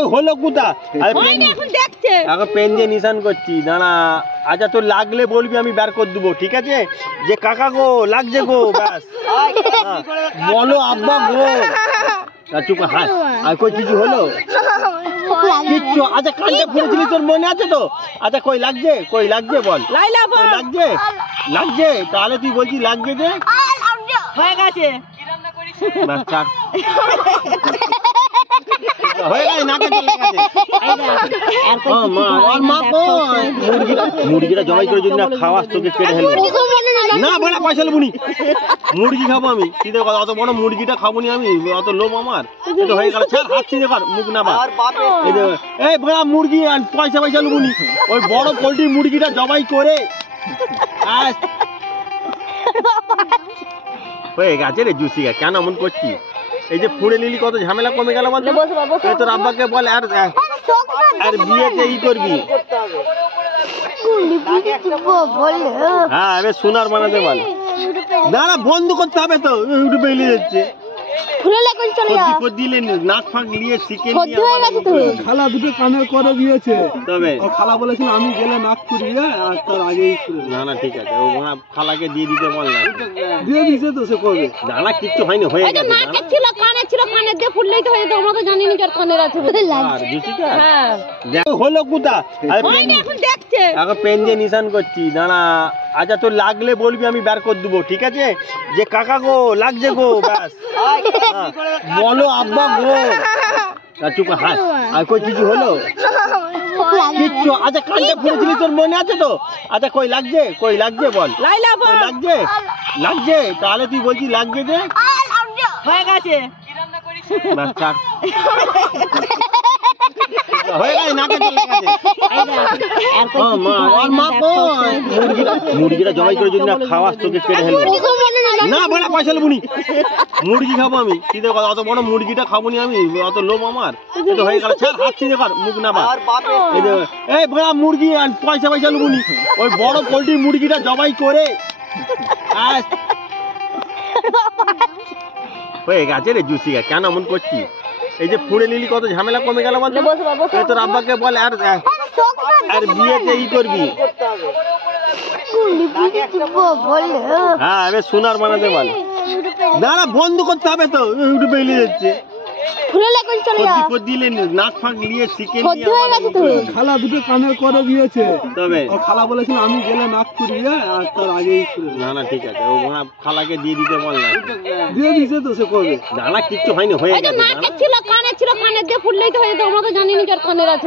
হলো কোথা এখন পেন দিয়ে নিশান করছি দাঁড়া। আচ্ছা তোর লাগলে বলবি আমি বের করে দেবো, ঠিক আছে? যে কাকা গো লাগছে গো, ব্যাস বলো আব্বা গো। চুপ হাস। আর কই কিছু হলো কিচ্ছু? আচ্ছা কানটা ফুলেছিলি তোর মনে আছে তো? আচ্ছা কই লাগছে, কই লাগছে বল। লাগছে লাগছে তাহলে তুই বলছিস লাগছে যে হয়ে গেছে। ব্যাস ছাড়। হয়ে গেছে নাকে চলে গেছে। মুরগিটা জবাই করে যদি না খাওয়াস তোকে কেটে ফেলবো না। বড় পয়সা নেবুনি, মুরগি খাবো আমি। অত বড় মুরগিটা খাবো নি আমি, অত লোভ আমার। হয়ে গেল ছাড়, হাত ছিঁড়ে কর, মুখ না এই বড় মুরগি আর পয়সা নেবুনি। ওই বড় পোল্ট্রির মুরগিটা জবাই করে হয়ে গেছে রে জুসিকা। কেন এমন করছিস? এই যে ফুড়ে নিলি কত ঝামেলা কমে গেল বল। তোর আব্বাকে বল আর বিয়েতে ই করবি। হ্যাঁ এবার সোনার বানাতে বল। দাঁড়া বন্ধ করতে হবে তো, ইউটিউবে এলে যাচ্ছে। খালা দুটো কানের করে দিয়েছে, তবে খালা বলেছিল আমি গেলে নাক খুঁড়িয়ে আর তার আগেই না না ঠিক আছে, ও খালাকে দিয়ে দিতে বল না। দিয়ে দিয়েছে তো সে করবে। না কিচ্ছু হয়নি, হয়ে গেছে। হলো কোথা এখন পেন দিয়ে নিশান করছি দাঁড়া। আচ্ছা তোর লাগলে বলবি আমি বের করে দেবো, ঠিক আছে? যে কাকা গো লাগছে গো, ব্যাস বলো আব্বা গো। চুপ হাস। আর কই কিছু হলো কিচ্ছু? আচ্ছা কানটা ফুলেছিলি তোর মনে আছে তো? আচ্ছা কই লাগছে, কই লাগছে বল। লাগছে তাহলে তুই বলছিস লাগছে যে হয়ে গেছে। ব্যাস ছাড়। হয়ে গেছে নাকে চলে গেছে। মুরগিটা জবাই করে যদি না খাওয়াস তোকে কেটে ফেলবো না। বড় পয়সা নেবুনি, মুরগি খাবো আমি। অত বড় মুরগিটা খাবো নি আমি, অত লোভ আমার। হয়ে গেল ছাড়, হাত ছিঁড়ে কর, মুখ না এই বড় মুরগি আর পয়সা নেবুনি। ওই বড় পোল্ট্রির মুরগিটা জবাই করে হয়ে গেছে রে জুসিকা। কেন এমন করছিস? এই যে ফুড়ে নিলি কত ঝামেলা কমে গেল বল। তোর আব্বাকে বল আর বিয়েতে ই করবি। হ্যাঁ এবার সোনার বানাতে বল। দাঁড়া বন্ধ করতে হবে তো, ইউটিউবে এলে যাচ্ছে। খালা দুটো কানের করে দিয়েছে, তবে খালা বলেছিল আমি গেলে নাক খুঁড়িয়ে আর তার আগেই না না ঠিক আছে, ও খালাকে দিয়ে দিতে বল না। দিয়ে দিয়েছে তো সে করবে। না কিচ্ছু হয়নি, হয়ে গেছে। কানে দিয়ে ফুললেই তো হয়ে যেত, আমরা তো জানিনি কানের আছে।